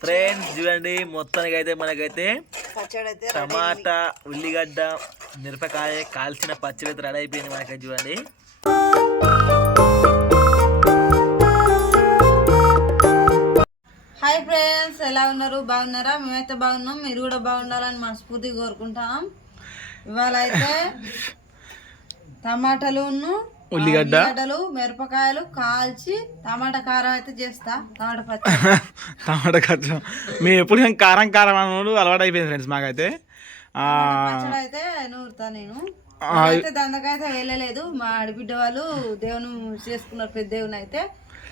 Friends చూడండి మొత్తానికి అయితే మనకైతే టమాటా ఉల్లిగడ్డ మిరపకాయ కాల్చిన పచ్చడి అయితే రెడీ అయిపోయింది మనకైతే చూడండి. హాయ్ ఫ్రెండ్స్ ఎలా ఉన్నారు? బాగున్నారా? మేమైతే బాగున్నాం. మీరు కూడా బాగుండాలని మనస్ఫూర్తిగా కోరుకుంటాం. ఇవాళ అయితే టమాటాలును ఉల్లిగడ్డ. ఉల్లిగడ్డలు మిరపకాయలు కాల్చి టమాటా కారం అయితే చేస్తా టమాటా పచ్చడి. టమాటా ఖర్చు మేము ఎప్పుడు కారం కారం అన్నాడు అలవాటు అయిపోయింది ఫ్రెండ్స్ మాకైతే. ఆ, పచ్చడి అయితే నూరుతా నేను. అయితే దందకైతే వెళ్ళలేదు. మా ఆడబిడ్డ వాళ్ళు దేవుని చేసుకున్నారు పెద్ద దేవుని అయితే.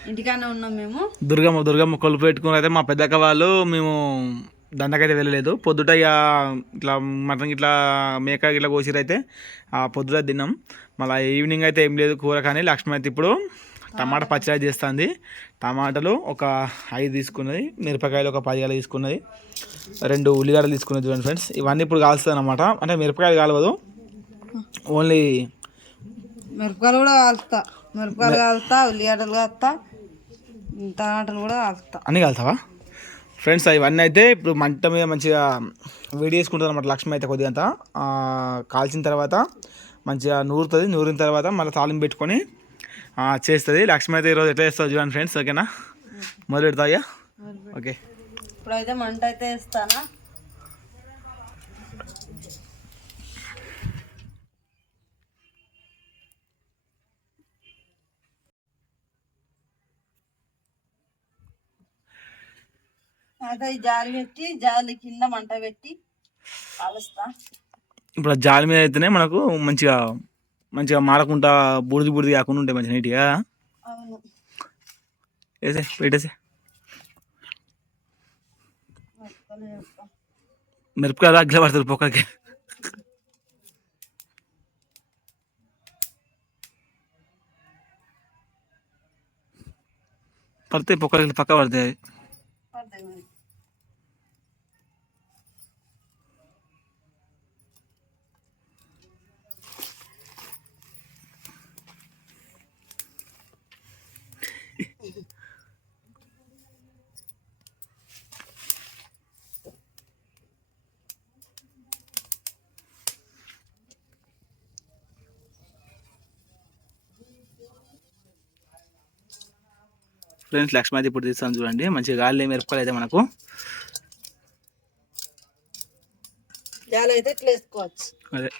ఇంటికానే ఉన్నాం మేము. దుర్గమ్మ దుర్గమ్మ కొలుపు పెట్టుకుని అయితే మా పెద్దక్క వాళ్ళు మేము దండకైతే వెళ్ళలేదు. పొద్దుట ఇక ఇట్లా మటన్ ఇట్లా మేక ఇట్లా కోసిరు అయితే ఆ పొద్దుట తిన్నాం. మళ్ళీ ఈవినింగ్ అయితే ఏం లేదు కూర కానీ. లక్ష్మి అయితే ఇప్పుడు టమాటా పచ్చడి చేస్తుంది. టమాటాలు ఒక ఐదు తీసుకున్నది. మిరపకాయలు ఒక పది గల తీసుకున్నది. రెండు ఉల్లిగడ్డలు తీసుకున్నది చూడండి ఫ్రెండ్స్. ఇవన్నీ ఇప్పుడు కాలుస్తుంది అనమాట అంటే మిరపకాయలు కాలవదు. ఓన్లీ మిరపకాయలు కూడా కాలుస్తా. మిరపకాయలు కాలుస్తా ఉల్లిగడ్డలు కాలుస్తా టమాటాలు కూడా కాలుస్తా. అన్నీ కలుతావా? ఫ్రెండ్స్ ఇవన్నీ అయితే ఇప్పుడు మంట మీద మంచిగా వేడి చేసుకుంటుంది అనమాట లక్ష్మి అయితే కొద్దిగా అంతా ఆ, కాల్చిన తర్వాత మంచిగా నూరుతుంది. నూరిన తర్వాత మళ్ళీ తాలింపు పెట్టుకొని చేస్తుంది. లక్ష్మి అయితే ఈరోజు ఎట్లా చేస్తుంది చూడండి ఫ్రెండ్స్ ఓకేనా? మొదలు పెడతాయ్యా ఓకే. ఇప్పుడైతే మంట అయితే వేస్తానా? అయితే ఈ జాలి పెట్టి జాలి కింద మంట పెట్టి కాలుస్తా. ఇప్పుడు ఆ జాలి మీద అయితేనే మనకు మంచిగా మంచిగా మాడకుండా బూడిది బూడిది కాకుండా ఉంటాయి మంచిగా నీట్గా. అవును. వేసే పెట్టేసే. మిరపకాయలు అగ్గిల పడుతుంది పొక్కకి. పడితే పొక్కకి పక్క. పడతాయి మరి. ఫ్రెండ్స్ లక్ష్మీ అయితే ఇప్పుడు తీస్తాను చూడండి. మంచిగా గాలి మిరపకాయలు అయితే మనకు. అదే.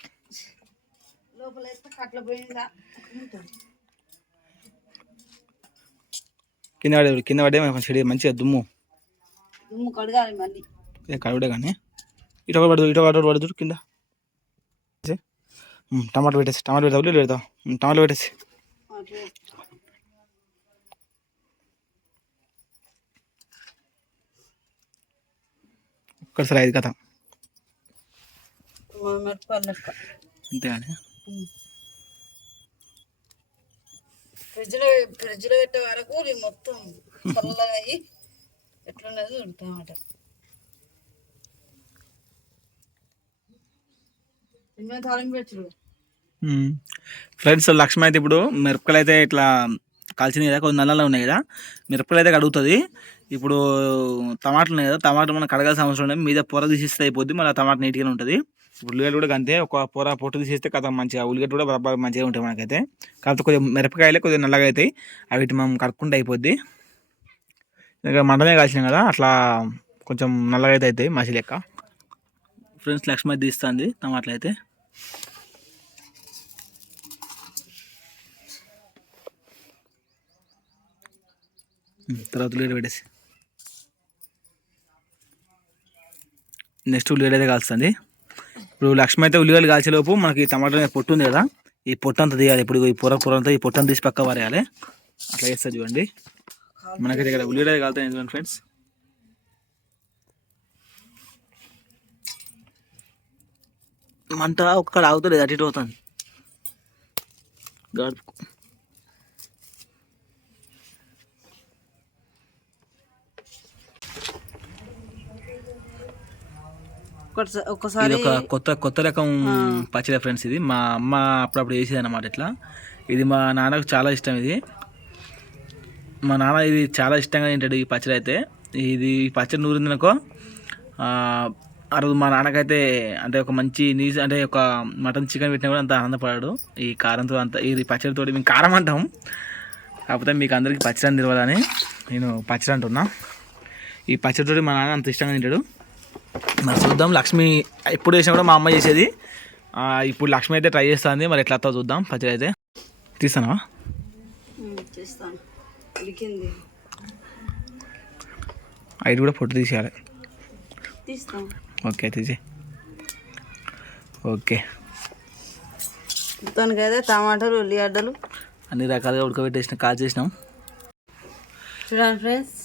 కింద పడే కింద పడే చెడి మంచిగా దుమ్ము. దుమ్ము కడగాలి మళ్ళీ. ఏ కడుగుడే కానీ. ఇటు పడదు ఇటు ఒకటి పడదు కింద. టమాటా పెట్టేసి టమాటా పెడతావు టమాటా పెట్టేసి. అట్లా ఒక్కసారి ఐదు లెక్క అంతే ఫ్రిడ్జ్లో ఫ్రిడ్జ్లో పెట్టే వరకు ఇది మొత్తం చల్లగా అయ్యి ఎట్లున్నది ఫ్రెండ్స్ లక్ష్మి అయితే ఇప్పుడు మిరపకాయలు అయితే ఇట్లా కాల్చినాయి కదా కొన్ని నల్లగా ఉన్నాయి కదా. మిరపకాయలు అయితే కడుగుతుంది. ఇప్పుడు టమాటాలు ఉన్నాయి కదా టమాటాలు మనం కడగాల్సిన అవసరం లేదు. మీద పొర తీసేస్తే అయిపోద్ది మళ్ళీ టమాటా నీట్గానే ఉంటుంది. ఇప్పుడు ఉల్లిగడ్డ కూడా అంతే ఒక పొర పొట్టు తీసేస్తే కథ మంచిగా ఉల్లిగడ్డ కూడా బరాబర్ మంచిగా ఉంటాయి మనకైతే. కాకపోతే కొద్దిగా మిరపకాయలే కొద్దిగా నల్లగా అవుతాయి. అవి మనం కడుక్కుంటే అయిపోద్ది. ఇంకా మంటనే కాల్చినాం కదా అట్లా కొంచెం నల్లగా అయితే అవుతాయి మసి లెక్క. ఫ్రెండ్స్ లక్ష్మి తీస్తుంది టమాటాలు అయితే. తర్వాత ఉల్లిగడ్డ పెట్టేసి. నెక్స్ట్ ఉల్లిగడ్డ అయితే కాల్స్తుంది. ఇప్పుడు లక్ష్మి అయితే ఉల్లిగడ్డలు కాల్చేలోపు మనకి టమాటా పొట్టు ఉంది కదా ఈ పొట్టు అంతా తీయాలి. ఇప్పుడు ఈ పొర పొర అంతా ఈ పొట్టు తీసి పక్క పారేయాలి. అట్లా చేస్తుంది చూడండి. మనకైతే ఇక్కడ ఉల్లిగడ్డ కాలుతాయి చూడండి ఫ్రెండ్స్. మంట ఒక్కడ ఆగుతలేదు అటు ఇటు అవుతుంది గడుపు ఒకసారి ఒక కొత్త కొత్త రకం పచ్చడి ఫ్రెండ్స్ ఇది. మా అమ్మ అప్పుడప్పుడు వేసేది అనమాట ఇట్లా. ఇది మా నాన్నకు చాలా ఇష్టం ఇది. మా నాన్న ఇది చాలా ఇష్టంగా తింటాడు ఈ పచ్చడి అయితే. ఇది ఈ పచ్చడి నూరిందనుకో ఆ ఆ రోజు మా నాన్నకైతే అంటే ఒక మంచి నీస్ అంటే ఒక మటన్ చికెన్ పెట్టినా కూడా అంత ఆనందపడాడు. ఈ కారంతో అంత ఈ పచ్చడితో మేము కారం అంటాం. కాకపోతే మీకు అందరికీ పచ్చడి అని తెలియాలని నేను పచ్చడి అంటున్నా. ఈ పచ్చడితో మా నాన్న అంత ఇష్టంగా తింటాడు. మరి చూద్దాం లక్ష్మి ఎప్పుడు చేసినా కూడా మా అమ్మ చేసేది. ఇప్పుడు లక్ష్మి అయితే ట్రై చేస్తుంది మరి ఎట్లా చూద్దాం పచ్చడి అయితే. తీస్తానా. ఐదు కూడా పొట్టు తీసేయాలి. ఓకే తీసి ఓకే. మొత్తానికైతే టమాటాలు ఉల్లిగడ్డలు. అన్ని రకాలుగా ఉడకబెట్టేసిన కాల్ చేసినాం చూడండి ఫ్రెండ్స్.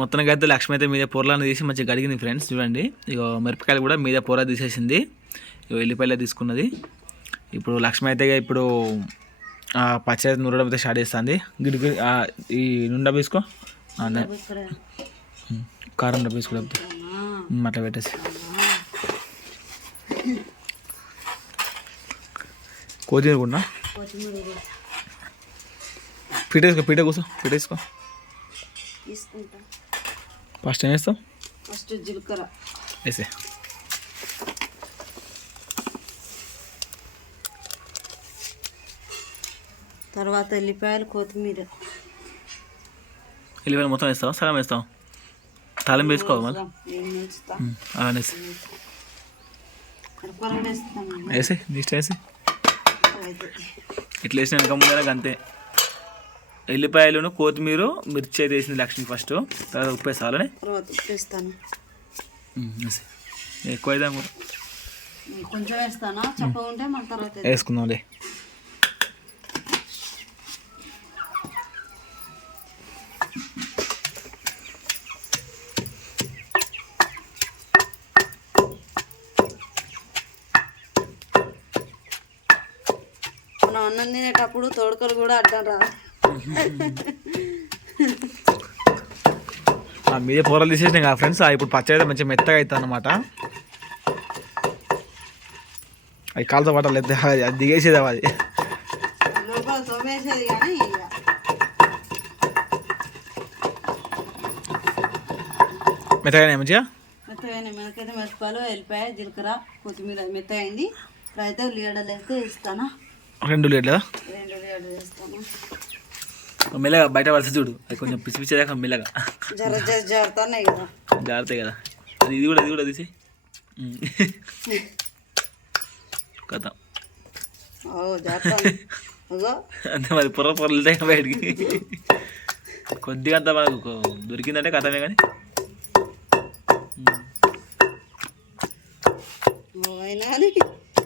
మొత్తానికి అయితే లక్ష్మి అయితే మీద పొరలను తీసి మంచిగా గడిగింది ఫ్రెండ్స్ చూడండి. ఇక మిరపకాయలు కూడా మీద పొర తీసేసింది. ఇక ఎల్లిపాయలే తీసుకున్నది. ఇప్పుడు లక్ష్మి అయితే ఇప్పుడు ఆ, పచ్చడి నూరడం అయితే స్టార్ట్ చేస్తుంది. గిడికి ఈ నుండ ఉమ్, కారం డబ్బు వేసుకో డబ్బు ఉమ్, అట్లా పెట్టేసి. కొత్తిమీర కూడా కూడా. పీట కూర్చో. పీట వేసుకో తీసుకుంటాం. ఫస్ట్ ఏం వేస్తావు ఫస్ట్ జీలకర్ర. వేసే తర్వాత ఎల్లిపాయలు కొత్తిమీర. ఎల్లిపాయలు మొత్తం వేస్తావా? సగం వేస్తావు? తాలింపు వేసుకోవాలి మళ్ళీ. ఏం వేస్తా? ఉమ్, అలా వేసి. మిరపకాయలు కూడా వేస్తాం. వేసి నెక్స్ట్ వేసి. అయితే ఇట్లా వేసిన వెనక ముందర అంతే ఎల్లిపాయలను కొత్తిమీర మిర్చి అయితే వేసింది లక్ష్మి ఫస్ట్. తర్వాత ఉప్పు వేసాలని ఎక్కువ అయితే కొంచెం వేస్తాను? చప్పగా ఉంటే మన తర్వాత. వేసుకుందాంలే మనం అన్నం తినేటప్పుడు తోడకలు కూడా అడ్డం రా మీదే కూరలు తీసేసినాయి కదా ఫ్రెండ్స్. ఇప్పుడు పచ్చడి అయితే మంచిగా మెత్తగా అవుతుంది అనమాట అది కాలుతో పట్టాలి అది దిగేసేది అది. మెత్తగానే మంచిగా? మెత్తగా మనకైతే మిరపకాయలు వెళ్ళిపాయ జీలకర్ర కొత్తిమీర అది మెత్తగా అయింది. ఇప్పుడైతే ఉల్లిగడ్డలు అయితే వేస్తాను రెండు లీటర్లా రెండు ఉల్లిగడ్డలు వేస్తాను మెల్లగా బయట పడితే చూడు. అది కొంచెం పిచ్చి పిచ్చి దాకా మెల్లగా. జర జర జారుతున్నాయి కదా. జాగ్రత్త కదా. అది ఇది కూడా ఇది కూడా తీసి. కథ. అంతే మరి పొర పొరలు బయటికి. కొద్దిగా అంత మనకు దొరికిందంటే కథమే కానీ.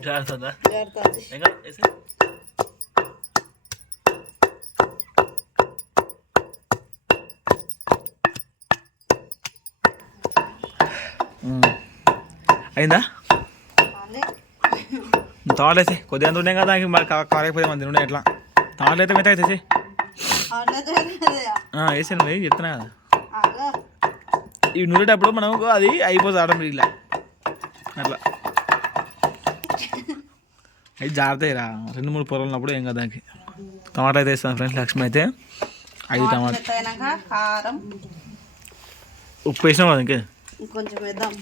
జాగ్రత్త ఇంకా అయిందా? టమాటేసి కొద్దిగా అంత ఉన్నాయి కదా మరి కా- కారకపోతే మంది ఉన్నాయి ఎట్లా? టమాటాలు అయితే మెత్తగా తెచ్చి అట్లయితే వేసాను వేయి చెప్తున్నా కదా. ఇవి నూరేటప్పుడు మనం అది అయిపోతుంది ఆటోమేటిక్గా. అట్లా. అవి జాగ్రత్త రా. రెండు మూడు పొరలు ఉన్నప్పుడు ఏం కదా దానికి. టమాటా అయితే వేస్తాను ఫ్రెండ్స్ లక్ష్మి అయితే. ఐదు టమాటా. ఉప్పు వేసినాం కదా ఇంకే? ఇంకొంచెం వేద్దాం.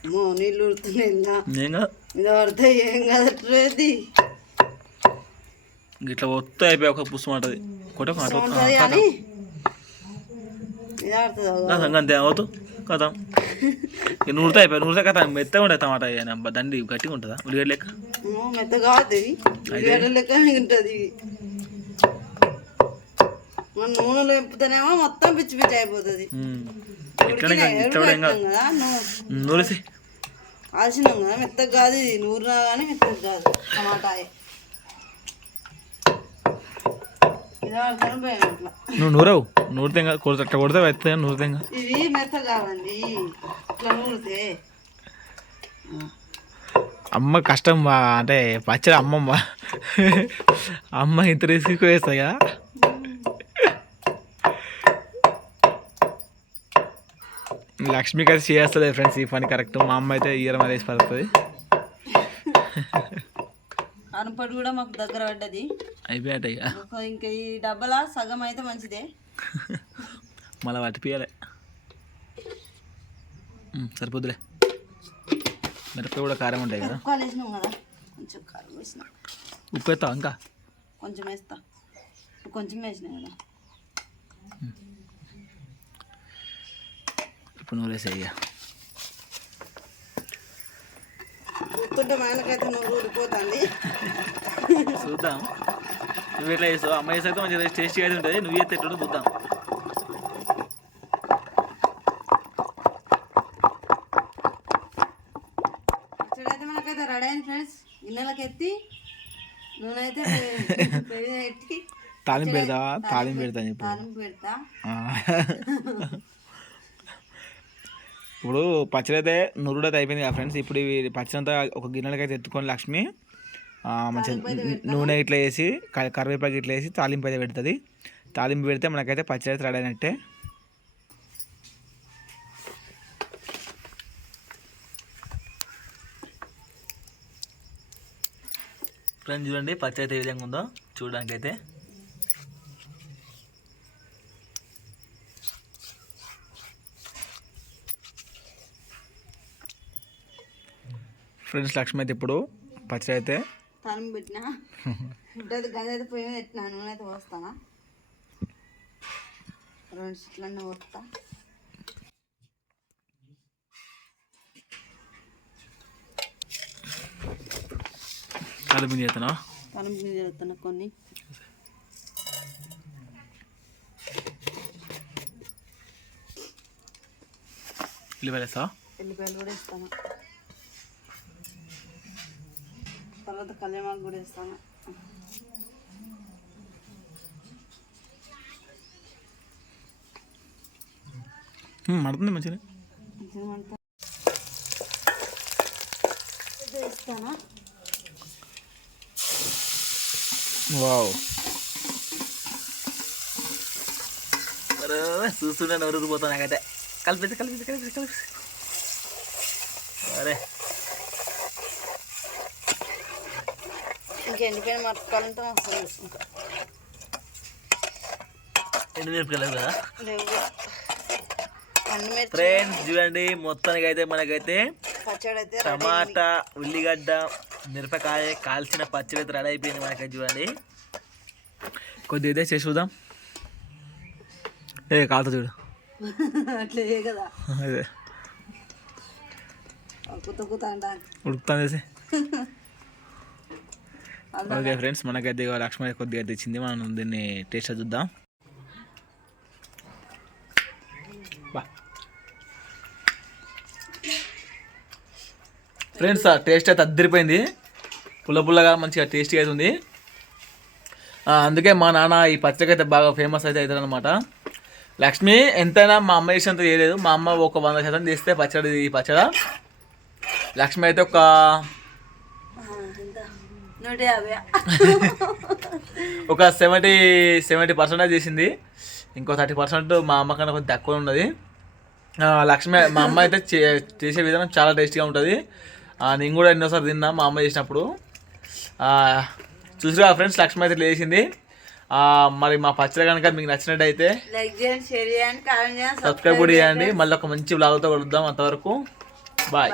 అమ్మో నీళ్ళు ఉడుతున్నాయి మీద పడితే ఏం కదట్లేదు ఇట్లా ఒత్త అయిపోయి ఒక పుస్తకం ఉంటుంది ఇది ఆడుతుంది అంతే అవుతూ? కదా నూరుతా అయిపోయి నూరుతా కదా మెత్తగా ఉంటుంది టమాటా దండి గట్టిగా ఉంటుందా? ఉల్లిగడ్డ లెక్క? మెత్తగా ఉల్లిగడ్డ లెక్క ఉంటుంది మన నూనెలో ఎంపుతానేమో మొత్తం పిచ్చి పిచ్చి అయిపోతుంది. కాదు, మెత్తగా కాదు ఇది. నూరునా కానీ మెత్తగా కాదు ఇది నువ్వు నూరవు? నూరితే కొడతా అట్లా కొడితే వెళ్తే నూరితే ఇంకా? ఇవి మెత్తగా కావండి ఇట్లా నూరితే. అమ్మ కష్టం బా అంటే పచ్చడి అమ్మమ్మ. అమ్మ ఇంత రిస్క్ వేస్తాయి కదా. లక్ష్మికి అయితే చేస్తుంది ఫ్రెండ్స్ ఈ పని కరెక్ట్ మా అమ్మ అయితే ఇయర్ మీద వేసి పడుతుంది. అనపడి కూడా మాకు దగ్గర పడ్డది. అయిపోయాట ఇక. ఇంకా ఈ డబ్బలా సగం అయితే మంచిదే. మళ్ళీ పట్టిపియాలి సరిపోద్దులే. మిరపకాయ కూడా కారం ఉంటాయి కదా. ఉప్పు వేసినాం కదా. కొంచెం కారం వేసిన. ఉప్పు ఎత్తావా ఇంకా? కొంచెం వేస్తా. కొంచెం వేసినా కదా. ఇప్పుడు నువ్వు వేసేయ్య చూస్తుంటే మా ఆయనకైతే నువ్వు ఊరిపోతుంది. చూద్దాం. నువ్వు ఎట్లా చేస్తావు? అమ్మాయి చేస్తే మంచిగా టేస్టీగా అయితే ఉంటుంది. నువ్వు చేస్తే ఎట్లా చూద్దాం. ఇక్కడైతే మనకైతే రెడీ అయింది ఫ్రెండ్స్. గిన్నెలకు ఎత్తి నూనె అయితే పెట్టి తాలింపు పెడతావా? తాలింపు పెడతా చెప్పు. తాలింపు పెడతా. ఇప్పుడు పచ్చడి అయితే నురుడు అయితే అయిపోయింది కదా ఫ్రెండ్స్. ఇప్పుడు ఇవి పచ్చడి అంతా ఒక గిన్నెలకి అయితే ఎత్తుకొని లక్ష్మి ఆ, మంచిగా నూనె ఇట్లా వేసి క- కరివేపాకు ఇట్లా వేసి తాలింపు అయితే పెడుతుంది. తాలింపు పెడితే మనకైతే పచ్చడి అయితే రెడీ అయినట్టే. ఫ్రెండ్స్ చూడండి పచ్చడి అయితే ఏ విధంగా ఉందో చూడడానికి అయితే ఫ్రెండ్స్ లక్ష్మి అయితే ఇప్పుడు పచ్చడి అయితే తాలింపు పెట్టినా? అయితే పొయ్యి మీద పెట్టినా నూనె అయితే పోస్తానా రెండు సిట్లన్నీ పోస్తా. తాలింపు చేస్తాను తాలింపు గింజలు వేస్తున్నా కొన్ని. ఉల్లిపాయలు వేస్తావా? ఎల్లిపాయలు కూడా వేస్తాను. తర్వాత కళ్యామాకు కూడా వేస్తాను. మడుతుంది మంచిగా. వేస్తానా వావ్. చూస్తుంటే నవ్వుతూ పోతాను నాకైతే. కలిపేసి కలిపేసి కలిపేసి కలిపేసి అరే. ఇంకా ఎండిపోయిన వస్తుంది ఇంకా కదా. ఫ్రెండ్స్ చూడండి మొత్తానికి అయితే మనకైతే అయితే టమాటా ఉల్లిగడ్డ మిరపకాయ కాల్చిన పచ్చడి అయితే రెడీ అయిపోయింది మనకైతే చూడండి. కొద్దిగా ఇదే చేసి చూద్దాం. ఏ కాలుతా చూడు. అట్లే కదా. అదే. ఉడుకుతాను చేసి. ఓకే ఫ్రెండ్స్ మనకైతే ఇవాళ లక్ష్మణ్ కొద్దిగా తెచ్చింది. మనం దీన్ని టేస్ట్ చూద్దాం. ఫ్రెండ్స్ ఆ టేస్ట్ అయితే అద్దరిపోయింది. పుల్ల పుల్లగా మంచిగా టేస్టీగా అయితే ఉంది. అందుకే మా నాన్న ఈ పచ్చడికి అయితే బాగా ఫేమస్ అయితే అవుతారు అనమాట లక్ష్మి ఎంతైనా మా అమ్మ చేసినంత చేయలేదు. మా అమ్మ ఒక వంద శాతం చేస్తే పచ్చడి ఈ పచ్చడి. లక్ష్మి అయితే ఒక నూట యాభై. ఒక సెవెంటీ సెవెంటీ పర్సెంటేజ్ చేసింది. ఇంకో థర్టీ పర్సెంట్ మా అమ్మ కన్నా కొంచెం తక్కువ ఉన్నది. లక్ష్మి మా అమ్మ అయితే చే- చేసే విధానం చాలా టేస్టీగా ఉంటుంది. నేను కూడా ఎన్నోసార్లు తిన్నా మా అమ్మ చేసినప్పుడు. చూసిరా ఫ్రెండ్స్ లక్ష్మి అయితే చేసింది ఆ, మరి మా పచ్చడి కనుక మీకు నచ్చినట్టయితే లైక్ చేయండి షేర్ చేయండి కామెంట్ చేయండి సబ్స్క్రైబ్ కూడా చేయండి. మళ్ళీ ఒక మంచి బ్లాగ్తో కలుద్దాం అంతవరకు. బాయ్